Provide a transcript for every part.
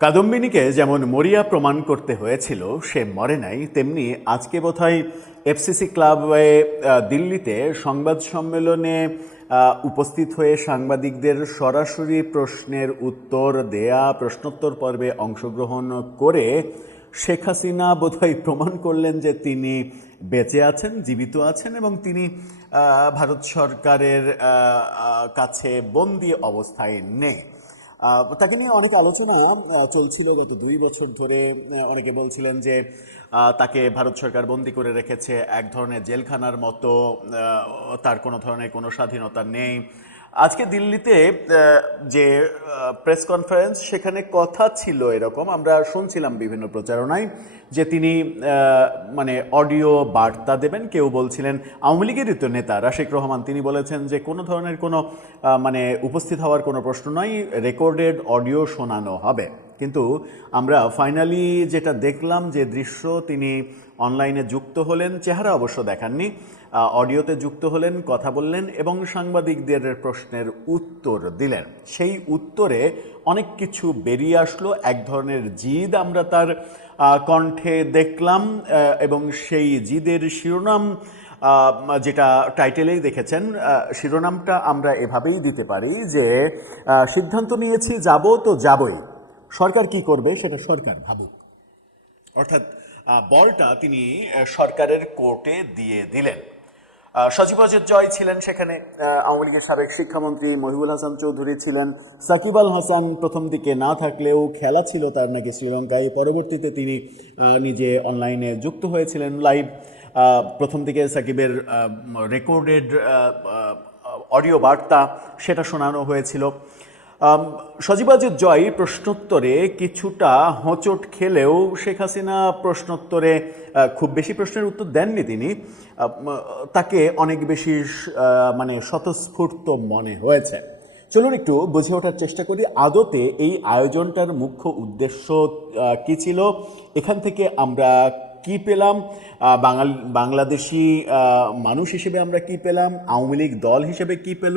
কাদম্বিনীকে যেমন মরিয়া প্রমাণ করতে হয়েছিল সে মরে নাই, তেমনি আজকে বোধহয় এফসিসি ক্লাবে দিল্লিতে সংবাদ সম্মেলনে উপস্থিত হয়ে সাংবাদিকদের সরাসরি প্রশ্নের উত্তর দেয়া, প্রশ্নোত্তর পর্বে অংশগ্রহণ করে শেখ হাসিনা বোধহয় প্রমাণ করলেন যে তিনি বেঁচে আছেন, জীবিত আছেন এবং তিনি ভারত সরকারের কাছে বন্দী অবস্থায় নেই। তাকে নিয়ে অনেক আলোচনা চলছিল গত 2 বছর ধরে। অনেকে বলছিলেন যে তাকে ভারত সরকার বন্দি করে রেখেছে এক ধরনের জেলখানার মতো, তার কোনো ধরনের কোনো স্বাধীনতা নেই। আজকে দিল্লিতে যে প্রেস কনফারেন্স, সেখানে কথা ছিল এরকম, আমরা শুনছিলাম বিভিন্ন প্রচারণায় যে তিনি মানে অডিও বার্তা দেবেন। কেউ বলছিলেন, আওয়ামী লীগেরই তো নেতা রাশিক রহমান, তিনি বলেছেন যে কোনো ধরনের কোনো মানে উপস্থিত হওয়ার কোনো প্রশ্ন নয়, রেকর্ডেড অডিও শোনানো হবে। কিন্তু আমরা ফাইনালি যেটা দেখলাম যে দৃশ্য, তিনি অনলাইনে যুক্ত হলেন, চেহারা অবশ্য দেখাননি, অডিওতে যুক্ত হলেন, কথা বললেন এবং সাংবাদিকদের প্রশ্নের উত্তর দিলেন। সেই উত্তরে অনেক কিছু বেরিয়ে আসলো, এক ধরনের জিদ আমরা তার কণ্ঠে দেখলাম এবং সেই জিদের শিরোনাম, যেটা টাইটেলেই দেখেছেন, শিরোনামটা আমরা এভাবেই দিতে পারি যে সিদ্ধান্ত নিয়েছি যাব তো যাবই, সরকার কি করবে সেটা সরকার ভাবুক। অর্থাৎ বলটা তিনি সরকারের কোর্টে দিয়ে দিলেন। সজীব ওয়াজেদ জয় ছিলেন সেখানে, আওয়ামী লীগের সাবেক শিক্ষামন্ত্রী মহিবুল হাসান চৌধুরী ছিলেন, সাকিব আল হাসান প্রথম দিকে না থাকলেও খেলা ছিল তার নাকি শ্রীলঙ্কায়, পরবর্তীতে তিনি নিজে অনলাইনে যুক্ত হয়েছিলেন লাইভ। প্রথম দিকে সাকিবের রেকর্ডেড অডিও বার্তা সেটা শোনানো হয়েছিল। সজীব ওয়াজেদ জয় প্রশ্নোত্তরে কিছুটা হোঁচট খেলেও শেখ হাসিনা প্রশ্নোত্তরে খুব বেশি প্রশ্নের উত্তর দেননি তিনি, তাকে অনেক বেশি মানে স্বতঃস্ফূর্ত মনে হয়েছে। চলুন একটু বুঝে ওঠার চেষ্টা করি আদতে এই আয়োজনটার মুখ্য উদ্দেশ্য কী ছিল, এখান থেকে আমরা কি পেলাম, বাংলাদেশি মানুষ হিসেবে আমরা কি পেলাম, আওয়ামী লীগ দল হিসেবে কি পেল,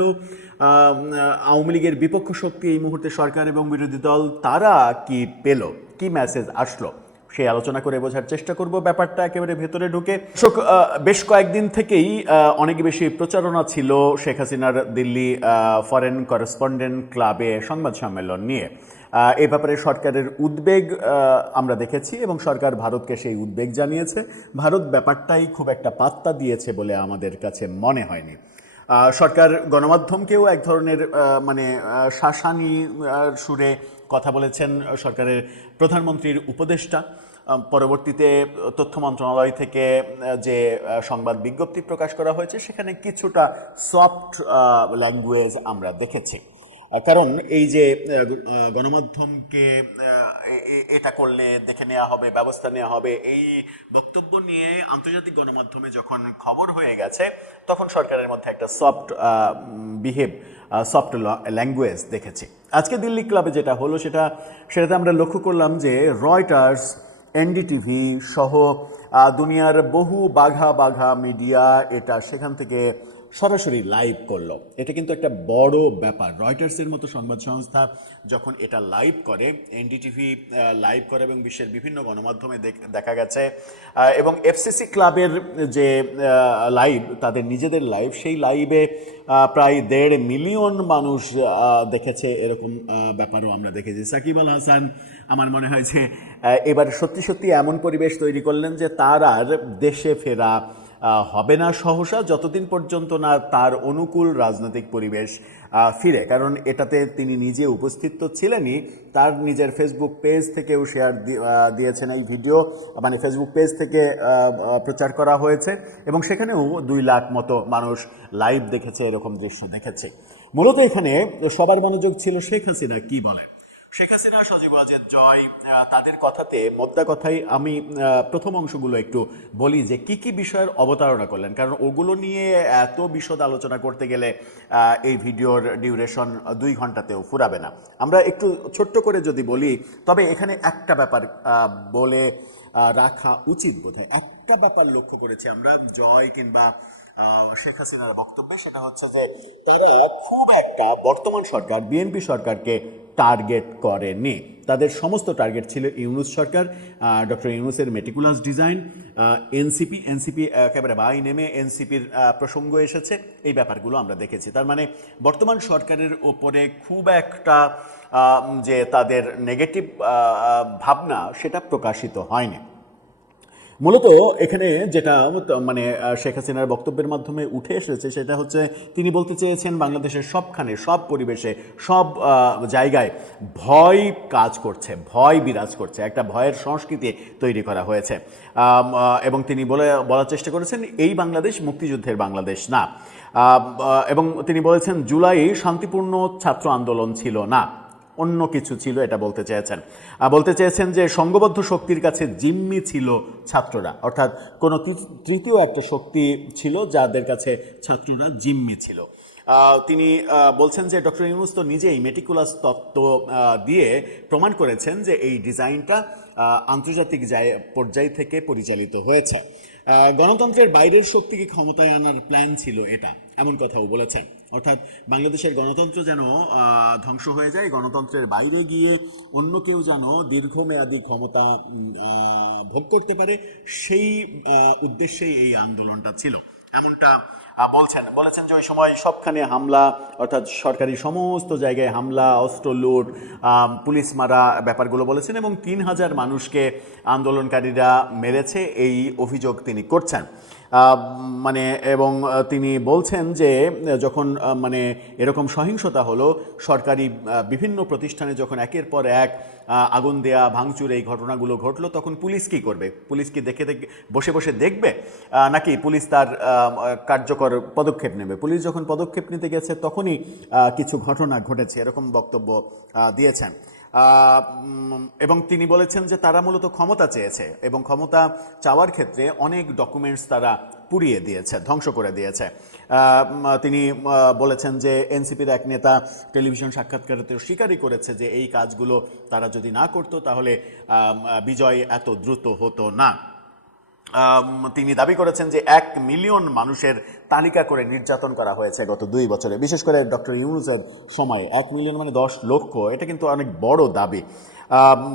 আওয়ামী লীগের বিপক্ষ শক্তি এই মুহূর্তে সরকার এবং বিরোধী দল, তারা কি পেল, কি মেসেজ আসলো, সেই আলোচনা করে বোঝার চেষ্টা করব ব্যাপারটা একেবারে ভেতরে ঢুকে। বেশ কয়েকদিন থেকেই অনেক বেশি প্রচারণা ছিল শেখ হাসিনার দিল্লি ফরেন করেসপন্ডেন্ট ক্লাবে সংবাদ সম্মেলন নিয়ে। এ ব্যাপারে সরকারের উদ্বেগ আমরা দেখেছি এবং সরকার ভারতকে সেই উদ্বেগ জানিয়েছে। ভারত ব্যাপারটাই খুব একটা পাত্তা দিয়েছে বলে আমাদের কাছে মনে হয়নি। সরকার গণমাধ্যমকেও এক ধরনের মানে শাসানি সুরে কথা বলেছেন সরকারের প্রধানমন্ত্রীর উপদেষ্টা। পরবর্তীতে তথ্য মন্ত্রণালয় থেকে যে সংবাদ বিজ্ঞপ্তি প্রকাশ করা হয়েছে সেখানে কিছুটা সফট ল্যাঙ্গুয়েজ আমরা দেখেছি। কারণ এই যে গণমাধ্যমকে এটা করলে দেখে নেওয়া হবে, ব্যবস্থা নেওয়া হবে, এই বক্তব্য নিয়ে আন্তর্জাতিক গণমাধ্যমে যখন খবর হয়ে গেছে তখন সরকারের মধ্যে একটা সফট ল্যাঙ্গুয়েজ দেখেছি। আজকে দিল্লি ক্লাবে যেটা হলো সেটাতে আমরা লক্ষ্য করলাম যে রয়টার্স, এনডিটিভি সহ দুনিয়ার বহু বাঘা মিডিয়া এটা সেখান থেকে সরাসরি লাইভ করলো। এটা কিন্তু একটা বড় ব্যাপার। রয়টার্সের মতো সংবাদ সংস্থা যখন এটা লাইভ করে, এনডিটিভি লাইভ করে এবং বিশ্বের বিভিন্ন গণমাধ্যমে দেখা গেছে, এবং এফসিসি ক্লাবের যে লাইভ, তাদের নিজেদের লাইভ, সেই লাইভে প্রায় 1.5 মিলিয়ন মানুষ দেখেছে, এরকম ব্যাপারও আমরা দেখেছি। সাকিব আল হাসান আমার মনে হয় যে এবার সত্যি এমন পরিবেশ তৈরি করলেন যে তার আর দেশে ফেরা হবে না সহসা, যতদিন পর্যন্ত না তার অনুকূল রাজনৈতিক পরিবেশ ফিরে। কারণ এটাতে তিনি নিজে উপস্থিত তো ছিলেনই, তার নিজের ফেসবুক পেজ থেকেও শেয়ার দিয়েছেন এই ভিডিও, মানে ফেসবুক পেজ থেকে প্রচার করা হয়েছে এবং সেখানেও 2 লাখ মতো মানুষ লাইভ দেখেছে, এরকম দৃশ্য দেখেছে। মূলত এখানে সবার মনোযোগ ছিল শেখ হাসিনা কি বলেন। শেখ হাসিনা, সজীব ওয়াজেদ জয়, তাদের কথাতে মোদ্দা কথাই আমি প্রথম অংশগুলো একটু বলি যে কি বিষয়ের অবতারণা করলেন, কারণ ওগুলো নিয়ে এত বিশদ আলোচনা করতে গেলে এই ভিডিওর ডিউরেশন 2 ঘন্টাতেও ফুরাবে না। আমরা একটু ছোট্ট করে যদি বলি, তবে এখানে একটা ব্যাপার বলে রাখা উচিত বোধহয়। একটা ব্যাপার লক্ষ্য করেছি আমরা, জয় কিংবা শেখ হাসিনার বক্তব্যে, সেটা হচ্ছে যে তারা খুব একটা বর্তমান সরকার বিএনপি সরকারকে টার্গেট করেনি। তাদের সমস্ত টার্গেট ছিল ইউনূস সরকার, ডক্টর ইউনূসের মেটিকুলাস ডিজাইন, এনসিপি একেবারে বাই নেমে এনসিপির প্রসঙ্গ এসেছে। এই ব্যাপারগুলো আমরা দেখেছি। তার মানে বর্তমান সরকারের ওপরে খুব একটা যে তাদের নেগেটিভ ভাবনা সেটা প্রকাশিত হয়নি। মূলত এখানে যেটা মানে শেখ হাসিনার বক্তব্যের মাধ্যমে উঠে এসেছে সেটা হচ্ছে তিনি বলতে চেয়েছেন বাংলাদেশের সবখানে, সব পরিবেশে, সব জায়গায় ভয় কাজ করছে, ভয় বিরাজ করছে, একটা ভয়ের সংস্কৃতি তৈরি করা হয়েছে। এবং তিনি বলার চেষ্টা করেছেন এই বাংলাদেশ মুক্তিযুদ্ধের বাংলাদেশ না। এবং তিনি বলেছেন জুলাই শান্তিপূর্ণ ছাত্র আন্দোলন ছিল না, অন্য কিছু ছিল, এটা বলতে চেয়েছেন যে সংঘবদ্ধ শক্তির কাছে জিম্মি ছিল ছাত্ররা, অর্থাৎ কোনো তৃতীয় একটা শক্তি ছিল যাদের কাছে ছাত্ররা জিম্মি ছিল। তিনি বলছেন যে ডক্টর ইউনূস তো নিজেই মেটিকুলাস তত্ত্ব দিয়ে প্রমাণ করেছেন যে এই ডিজাইনটা আন্তর্জাতিক পর্যায় থেকে পরিচালিত হয়েছে। গণতন্ত্রের বাইরের শক্তিকে ক্ষমতায় আনার প্ল্যান ছিল এটা, এমন কথাও বলেছেন। অর্থাৎ বাংলাদেশের গণতন্ত্র যেন ধ্বংস হয়ে যায়, গণতন্ত্রের বাইরে গিয়ে অন্য কেউ যেন দীর্ঘমেয়াদী ক্ষমতা ভোগ করতে পারে, সেই উদ্দেশ্যেই এই আন্দোলনটা ছিল, এমনটা বলেছেন যে ওই সময় সবখানে হামলা, অর্থাৎ সরকারি সমস্ত জায়গায় হামলা, অস্ত্র লুট, পুলিশ মারা ব্যাপারগুলো বলেছেন, এবং ৩,০০০ মানুষকে আন্দোলনকারীরা মেরেছে এই অভিযোগ তিনি করছেন। মানে এবং তিনি বলছেন যে যখন মানে এরকম সহিংসতা হলো, সরকারি বিভিন্ন প্রতিষ্ঠানে যখন একের পর এক আগুন দেয়া, ভাঙচুর, এই ঘটনাগুলো ঘটলো, তখন পুলিশ কী করবে? পুলিশ কি বসে বসে দেখবে, নাকি পুলিশ তার কার্যকর পদক্ষেপ নেবে? পুলিশ যখন পদক্ষেপ নিতে গেছে তখনই কিছু ঘটনা ঘটেছে, এরকম বক্তব্য দিয়েছেন। এবং তিনি বলেছেন যে তারা মূলত ক্ষমতা চেয়েছে, এবং ক্ষমতা চাওয়ার ক্ষেত্রে অনেক ডকুমেন্টস তারা পুড়িয়ে দিয়েছে, ধ্বংস করে দিয়েছে। তিনি বলেছেন যে এনসিপির এক নেতা টেলিভিশন সাক্ষাৎকারে স্বীকারই করেছে যে এই কাজগুলো তারা যদি না করতো তাহলে বিজয় এত দ্রুত হতো না। তিনি দাবি করেছেন যে 1 মিলিয়ন মানুষের তালিকা করে নির্যাতন করা হয়েছে গত 2 বছরে, বিশেষ করে ডক্টর ইউনূসের সময় 1 মিলিয়ন মানে 10 লক্ষ, এটা কিন্তু অনেক বড় দাবি।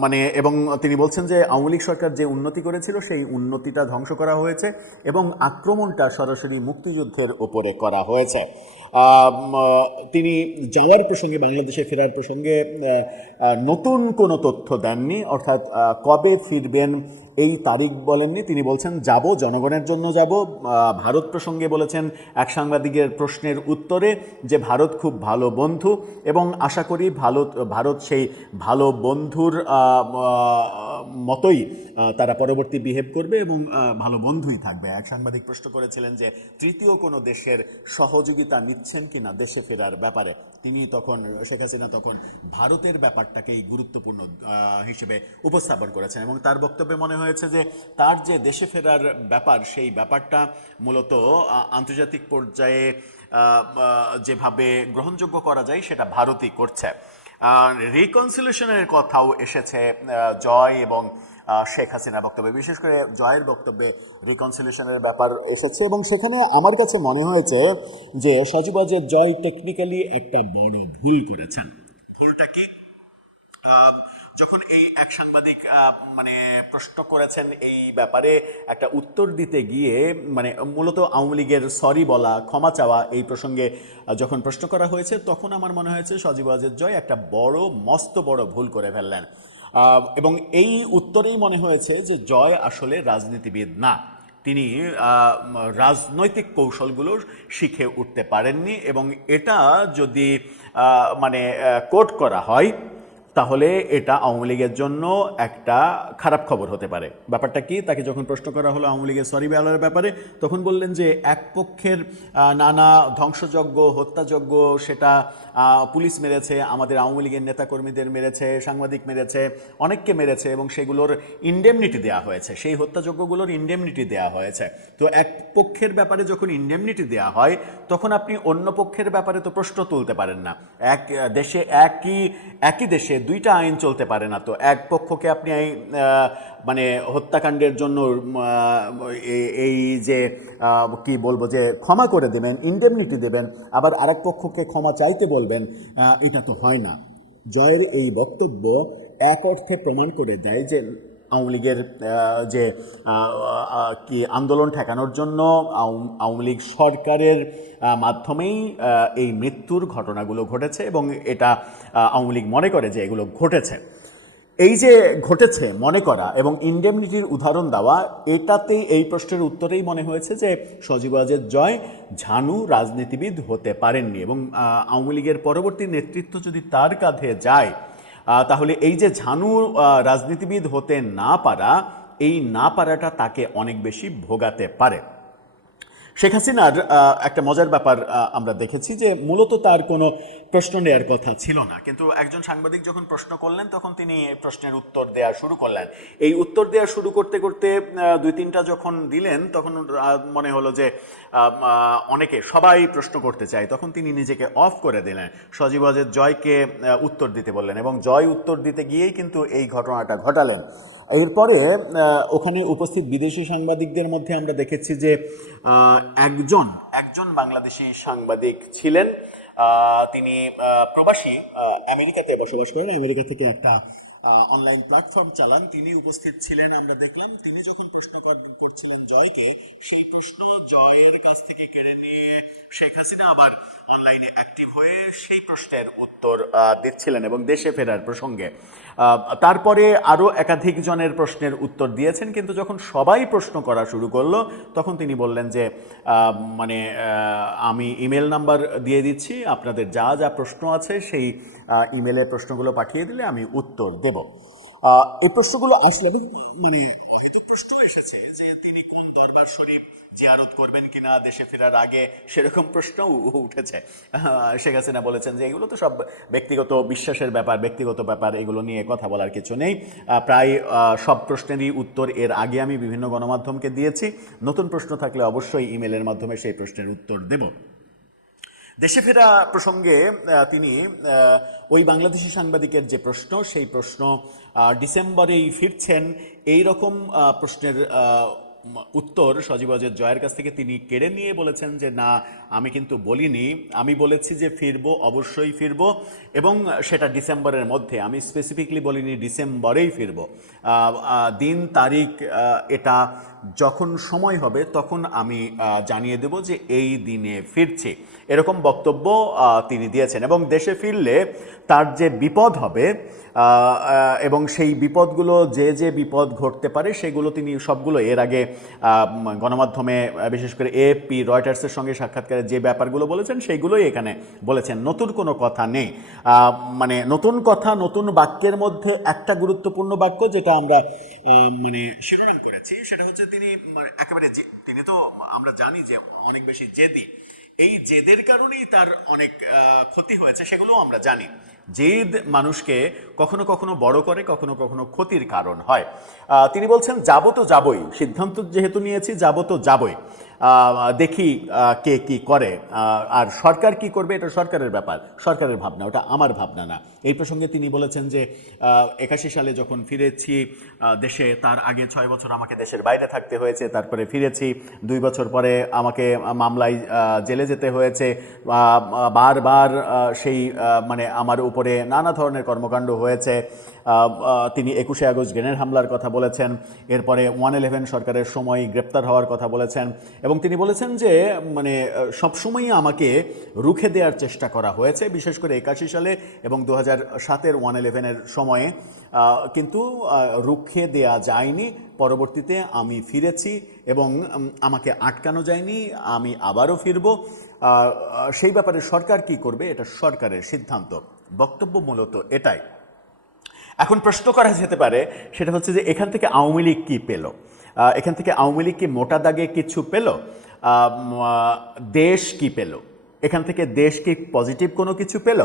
মানে এবং তিনি বলছেন যে আওয়ামী লীগ সরকার যে উন্নতি করেছিল সেই উন্নতিটা ধ্বংস করা হয়েছে, এবং আক্রমণটা সরাসরি মুক্তিযুদ্ধের ওপরে করা হয়েছে। তিনি যাওয়ার প্রসঙ্গে, বাংলাদেশে ফেরার প্রসঙ্গে নতুন কোনো তথ্য দেননি, অর্থাৎ কবে ফিরবেন এই তারিখ বলেননি। তিনি বলছেন যাব, জনগণের জন্য যাব। ভারত প্রসঙ্গে বলেছেন এক সাংবাদিকের প্রশ্নের উত্তরে যে ভারত খুব ভালো বন্ধু, এবং আশা করি ভারত সেই ভালো বন্ধুর মতোই তারা পরবর্তী বিহেভ করবে এবং ভালো বন্ধুই থাকবে। এক সাংবাদিক প্রশ্ন করেছিলেন যে তৃতীয় কোনো দেশের সহযোগিতা নিচ্ছেন কিনা দেশে ফেরার ব্যাপারে। শেখ হাসিনা তখন ভারতের ব্যাপারটাকেই গুরুত্বপূর্ণ হিসেবে উপস্থাপন করেছেন, এবং তার বক্তব্যে মনে হয়েছে যে তার যে দেশে ফেরার ব্যাপার, সেই ব্যাপারটা মূলত আন্তর্জাতিক পর্যায়ে যেভাবে গ্রহণযোগ্য করা যায় সেটা ভারতই করছে। রিকনসিলিয়েশনের কথাও এসেছে জয় এবং শেখ হাসিনার বক্তব্যে, বিশেষ করে জয়ের বক্তব্যে রিকনসিলিয়েশনের ব্যাপার এসেছে, এবং সেখানে আমার কাছে মনে হয়েছে যে সজীব ওয়াজেদ জয় টেকনিক্যালি একটা বড় ভুল করেছেন। ভুলটা কি? যখন এই এক সাংবাদিক মানে প্রশ্ন করেছেন এই ব্যাপারে, একটা উত্তর দিতে গিয়ে মানে মূলত আওয়ামী লীগের সরি বলা, ক্ষমা চাওয়া, এই প্রসঙ্গে যখন প্রশ্ন করা হয়েছে, তখন আমার মনে হয়েছে সজীব ওয়াজেদ জয় একটা মস্ত বড় ভুল করে ফেললেন। এবং এই উত্তরেই মনে হয়েছে যে জয় আসলে রাজনীতিবিদ না, তিনি রাজনৈতিক কৌশলগুলো শিখে উঠতে পারেননি, এবং এটা যদি মানে কোট করা হয় তাহলে এটা আওয়ামী লীগের জন্য একটা খারাপ খবর হতে পারে। ব্যাপারটা কি? তাকে যখন প্রশ্ন করা হলো আওয়ামী লীগের সরি বলার ব্যাপারে, তখন বললেন যে এক পক্ষের নানা ধ্বংসযজ্ঞ, হত্যাযজ্ঞ, সেটা পুলিশ মেরেছে, আমাদের আওয়ামী লীগের নেতাকর্মীদের মেরেছে, সাংবাদিক মেরেছে, অনেককে মেরেছে, এবং সেগুলোর ইনডেমনিটি দেওয়া হয়েছে, সেই হত্যাযজ্ঞগুলোর ইনডেমনিটি দেওয়া হয়েছে। তো এক পক্ষের ব্যাপারে যখন ইনডেমনিটি দেওয়া হয়, তখন আপনি অন্য পক্ষের ব্যাপারে তো প্রশ্ন তুলতে পারেন না। একই দেশে দুইটা আইন চলতে পারে না। তো এক পক্ষকে আপনি মানে হত্যাকাণ্ডের জন্য এই যে কি বলবো যে ক্ষমা করে দেবেন, ইন্ডেমনিটি দেবেন, আবার আরেক পক্ষকে ক্ষমা চাইতে বলবেন, এটা তো হয় না। জয়ের এই বক্তব্য এক অর্থে প্রমাণ করে দেয় যে আওয়ামী লীগের যে কি আন্দোলন ঠেকানোর জন্য আওয়ামী লীগ সরকারের মাধ্যমেই এই মৃত্যুর ঘটনাগুলো ঘটেছে, এবং এটা আওয়ামী লীগ মনে করে যে এগুলো ঘটেছে। এই যে ঘটেছে মনে করা এবং ইন্ডেমনিটির উদাহরণ দেওয়া, এটাতেই এই প্রশ্নের উত্তরেই মনে হয়েছে যে সজীব ওয়াজেদ জয় ঝানু রাজনীতিবিদ হতে পারেননি, এবং আওয়ামী লীগের পরবর্তী নেতৃত্ব যদি তার কাঁধে যায় তাহলে এই যে ঝানু রাজনীতিবিদ হতে না পারা, এই না পারাটা তাকে অনেক বেশি ভোগাতে পারে। শেখ হাসিনার একটা মজার ব্যাপার আমরা দেখেছি যে মূলত তার কোনো প্রশ্ন নেওয়ার কথা ছিল না, কিন্তু একজন সাংবাদিক যখন প্রশ্ন করলেন তখন তিনি প্রশ্নের উত্তর দেওয়া শুরু করলেন। এই উত্তর দেওয়া শুরু করতে করতে দুই তিনটা যখন দিলেন তখন মনে হলো যে সবাই প্রশ্ন করতে চায়, তখন তিনি নিজেকে অফ করে দিলেন, সজীব ওয়াজেদ জয়কে উত্তর দিতে বললেন, এবং জয় উত্তর দিতে গিয়েই কিন্তু এই ঘটনাটা ঘটালেন। এরপরে ওখানে উপস্থিত বিদেশি সাংবাদিকদের মধ্যে আমরা দেখেছি যে একজন বাংলাদেশি সাংবাদিক ছিলেন, তিনি প্রবাসী, আমেরিকাতে বসবাস করেন, আমেরিকা থেকে একটা অনলাইন প্ল্যাটফর্ম চালান, তিনি উপস্থিত ছিলেন। আমরা দেখলাম তিনি যখন প্রশ্ন করছিলেন জয়কে, সেই প্রশ্ন জয়ের কাছ থেকে কেড়ে নিয়ে শেখ হাসিনা আবার অনলাইনে অ্যাক্টিভ হয়ে সেই প্রশ্নের উত্তর দিচ্ছিলেন এবং দেশে ফেরার প্রসঙ্গে। তারপরে আরও একাধিক জনের প্রশ্নের উত্তর দিয়েছেন, কিন্তু যখন সবাই প্রশ্ন করা শুরু করলো তখন তিনি বললেন যে মানে আমি ইমেল নাম্বার দিয়ে দিচ্ছি, আপনাদের যা যা প্রশ্ন আছে সেই ইমেলে প্রশ্নগুলো পাঠিয়ে দিলে আমি উত্তর দেব। এই প্রশ্নগুলো আসলে মানে প্রশ্ন এসেছে যে তিনি কোন দরবার শরীফ জিয়ারত করবেন কিনা দেশে ফেরার আগে, সেরকম প্রশ্ন উঠেছে। শেখ হাসিনা বলেছেন যে এগুলো তো সব ব্যক্তিগত বিশ্বাসের ব্যাপার, ব্যক্তিগত ব্যাপার, এগুলো নিয়ে কথা বলার কিছু নেই। প্রায় সব প্রশ্নেরই উত্তর এর আগে আমি বিভিন্ন গণমাধ্যমকে দিয়েছি, নতুন প্রশ্ন থাকলে অবশ্যই ইমেলের মাধ্যমে সেই প্রশ্নের উত্তর দেব। দেশে ফেরা প্রসঙ্গে তিনি ওই বাংলাদেশি সাংবাদিকের যে প্রশ্ন, সেই প্রশ্ন ডিসেম্বরেই ফিরছেন, এই রকম প্রশ্নের উত্তর সজীব ওয়াজেদ জয়ের কাছ থেকে তিনি কেড়ে নিয়ে বলেছেন যে না, আমি কিন্তু বলিনি, আমি বলেছি যে ফিরবো, অবশ্যই ফিরবো, এবং সেটা ডিসেম্বরের মধ্যে, আমি স্পেসিফিকলি বলিনি ডিসেম্বরেই ফিরবো, দিন তারিখ এটা যখন সময় হবে তখন আমি জানিয়ে দেব যে এই দিনে ফিরছি, এরকম বক্তব্য তিনি দিয়েছেন। এবং দেশে ফিরলে তার যে বিপদ হবে এবং সেই বিপদগুলো যে বিপদ ঘটতে পারে সেগুলো তিনি সবগুলো এর আগে গণমাধ্যমে বিশেষ করে এএফপি, রয়টার্সের সঙ্গে সাক্ষাৎকারে যে ব্যাপারগুলো বলেছেন সেইগুলোই এখানে বলেছেন, নতুন কোনো কথা নেই। মানে নতুন কথা, নতুন বাক্যের মধ্যে একটা গুরুত্বপূর্ণ বাক্য যেটা আমরা মানে শিরোনাম করেছি, সেটা হচ্ছে তিনি একেবারে, তিনি তো আমরা জানি যে অনেক বেশি জেদি, এই জেদের কারণেই তার অনেক ক্ষতি হয়েছে, সেগুলো আমরা জানি। জেদ মানুষকে কখনো কখনো বড় করে, কখনো কখনো ক্ষতির কারণ হয়। তিনি বলছেন যাবো তো যাবই, সিদ্ধান্ত যেহেতু নিয়েছি যাবো তো যাবই, দেখি কে কি করে, আর সরকার কি করবে এটা সরকারের ব্যাপার, সরকারের ভাবনা, ওটা আমার ভাবনা না। এই প্রসঙ্গে তিনি বলেছেন যে 81 সালে যখন ফিরেছি দেশে, তার আগে 6 বছর আমাকে দেশের বাইরে থাকতে হয়েছে, তারপরে ফিরেছি, 2 বছর পরে আমাকে মামলায় জেলে যেতে হয়েছে, বারবার সেই মানে আমার উপরে নানা ধরনের কর্মকাণ্ড হয়েছে। তিনি 21শে আগস্ট গ্রেনেড হামলার কথা বলেছেন, এরপরে 111 সরকারের সময় গ্রেপ্তার হওয়ার কথা বলেছেন, এবং তিনি বলেছেন যে মানে সবসময়ই আমাকে রুখে দেওয়ার চেষ্টা করা হয়েছে, বিশেষ করে 81 সালে এবং 2007-এর 111-এর সময়ে কিন্তু রুখে দেয়া যায়নি। পরবর্তীতে আমি ফিরেছি এবং আমাকে আটকানো যায়নি, আমি আবারও ফিরব, সেই ব্যাপারে সরকার কি করবে এটা সরকারের সিদ্ধান্ত। বক্তব্য মূলত এটাই। এখন প্রশ্ন করা যেতে পারে সেটা হচ্ছে যে এখান থেকে আওয়ামী লীগ কী পেল, এখান থেকে আওয়ামী লীগ কি মোটা দাগে কিছু পেল, দেশ কি পেল, এখান থেকে দেশ কি পজিটিভ কোনো কিছু পেল?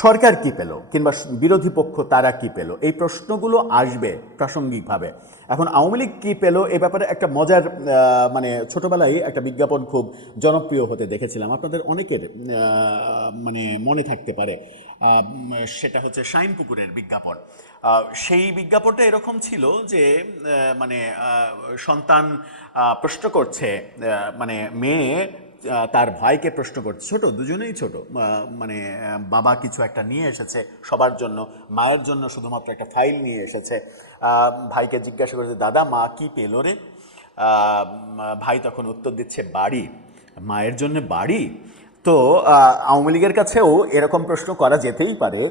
সরকার কি পেল কিংবা বিরোধী পক্ষ তারা কি পেল, এই প্রশ্নগুলো আসবে প্রাসঙ্গিকভাবে। এখন আওয়ামী লীগ কী পেল এ ব্যাপারে একটা মজার মানে ছোটোবেলায় একটা বিজ্ঞাপন খুব জনপ্রিয় হতে দেখেছিলাম, আপনাদের অনেকের মানে মনে থাকতে পারে। সেটা হচ্ছে শাইন পুকুরের বিজ্ঞাপন। সেই বিজ্ঞাপনটা এরকম ছিল যে মানে সন্তান প্রশ্ন করছে, মানে মেয়ে তার ভাইকে প্রশ্ন করছে, ছোট দুজনেই ছোট, মানে বাবা কিছু একটা নিয়ে এসেছে সবার জন্য, মায়ের জন্য শুধুমাত্র একটা ফাইল নিয়ে এসেছে। ভাইকে জিজ্ঞাসা করেছে, দাদা মা কি পেলো রে? ভাই তখন উত্তর দিচ্ছে, বাড়ি। মায়ের জন্য বাড়ি? তো আওয়ামী লীগের কাছেও এরকম প্রশ্ন করা যেতেই পারে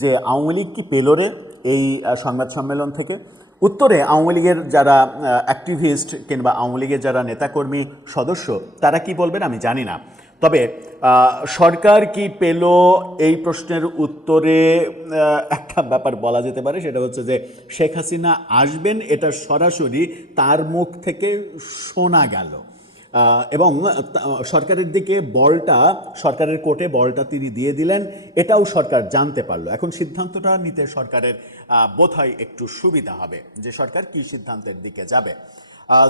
যে আওয়ামী লীগ কি পেল রে এই সংবাদ সম্মেলন থেকে। উত্তরে আওয়ামী লীগের যারা অ্যাক্টিভিস্ট কিংবা আওয়ামী লীগের যারা নেতাকর্মী সদস্য তারা কি বলবেন আমি জানি না। তবে সরকার কি পেল এই প্রশ্নের উত্তরে একটা ব্যাপার বলা যেতে পারে, সেটা হচ্ছে যে শেখ হাসিনা আসবেন এটা সরাসরি তার মুখ থেকে শোনা গেল, এবং সরকারের দিকে বলটা, সরকারের কোর্টে বলটা তিনি দিয়ে দিলেন, এটাও সরকার জানতে পারলো। এখন সিদ্ধান্তটা নিতে সরকারের বোধহয় একটু সুবিধা হবে যে সরকার কী সিদ্ধান্তের দিকে যাবে।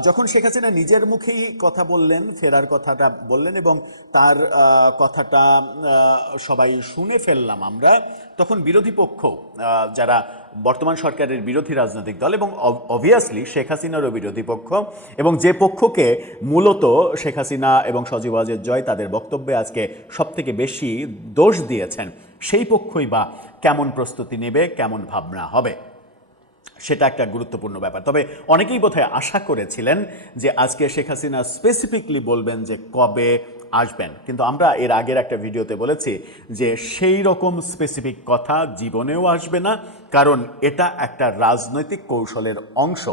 যখন শেখ হাসিনা নিজের মুখেই কথা বললেন, ফেরার কথাটা বললেন এবং তার কথাটা সবাই শুনে ফেললাম আমরা, তখন বিরোধী পক্ষ যারা বর্তমান সরকারের বিরোধী রাজনৈতিক দল এবং অবভিয়াসলি শেখ হাসিনারও বিরোধী পক্ষ, এবং যে পক্ষকে মূলত শেখ হাসিনা এবং সজীব ওয়াজেদ জয় তাদের বক্তব্যে আজকে সবথেকে বেশি দোষ দিয়েছেন, সেই পক্ষই বা কেমন প্রস্তুতি নেবে, কেমন ভাবনা হবে, সেটা একটা গুরুত্বপূর্ণ ব্যাপার। তবে অনেকেই বোধহয় আশা করেছিলেন যে আজকে শেখ হাসিনা স্পেসিফিকলি বলবেন যে কবে আসবেন, কিন্তু আমরা এর আগের একটা ভিডিওতে বলেছি যে সেই রকম স্পেসিফিক কথা জীবনেও আসবে না, কারণ এটা একটা রাজনৈতিক কৌশলের অংশ।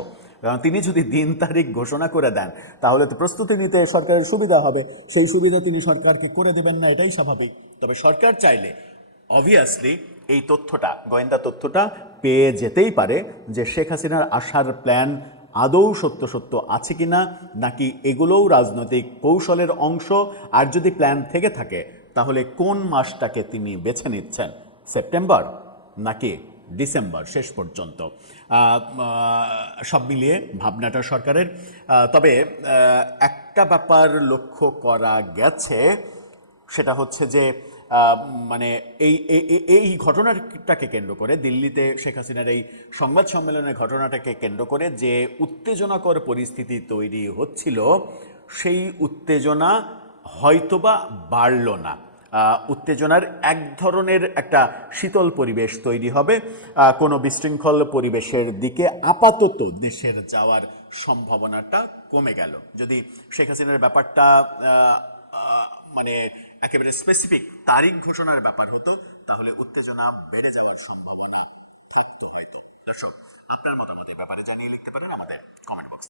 কারণ তিনি যদি দিন তারিখ ঘোষণা করে দেন তাহলে তো প্রস্তুতি নিতে সরকারের সুবিধা হবে, সেই সুবিধা তিনি সরকারকে করে দেবেন না, এটাই স্বাভাবিক। তবে সরকার চাইলে অবভিয়াসলি এই তথ্যটা, গোয়েন্দা তথ্যটা পেয়ে যেতেই পারে যে শেখ হাসিনার আসার প্ল্যান আদৌ সত্য সত্য আছে কিনা, নাকি এগুলোও রাজনৈতিক কৌশলের অংশ, আর যদি প্ল্যান থেকে থাকে তাহলে কোন মাসটাকে তিনি বেছে নিচ্ছেন, সেপ্টেম্বর নাকি ডিসেম্বর শেষ পর্যন্ত। সব মিলিয়ে ভাবনাটা সরকারের। তবে একটা ব্যাপার লক্ষ্য করা গেছে, সেটা হচ্ছে যে মানে এই ঘটনাটাকে কেন্দ্র করে, দিল্লিতে শেখ হাসিনার এই সংবাদ সম্মেলনের ঘটনাটাকে কেন্দ্র করে যে উত্তেজনাকর পরিস্থিতি তৈরি হচ্ছিল, সেই উত্তেজনা হয়তোবা বাড়ল না। উত্তেজনার এক ধরনের একটা শীতল পরিবেশ তৈরি হবে, কোনো বিশৃঙ্খল পরিবেশের দিকে আপাতত দেশের যাওয়ার সম্ভাবনাটা কমে গেল। যদি শেখ হাসিনার ব্যাপারটা মানে একেবারে স্পেসিফিক তারিখ ঘোষণার ব্যাপার হতো তাহলে উত্তেজনা বেড়ে যাওয়ার সম্ভাবনা থাকতো হয়তো। দর্শক, আপনার মতামতের ব্যাপারে জানিয়ে লিখতে পারেন আমাদের কমেন্ট বক্সে।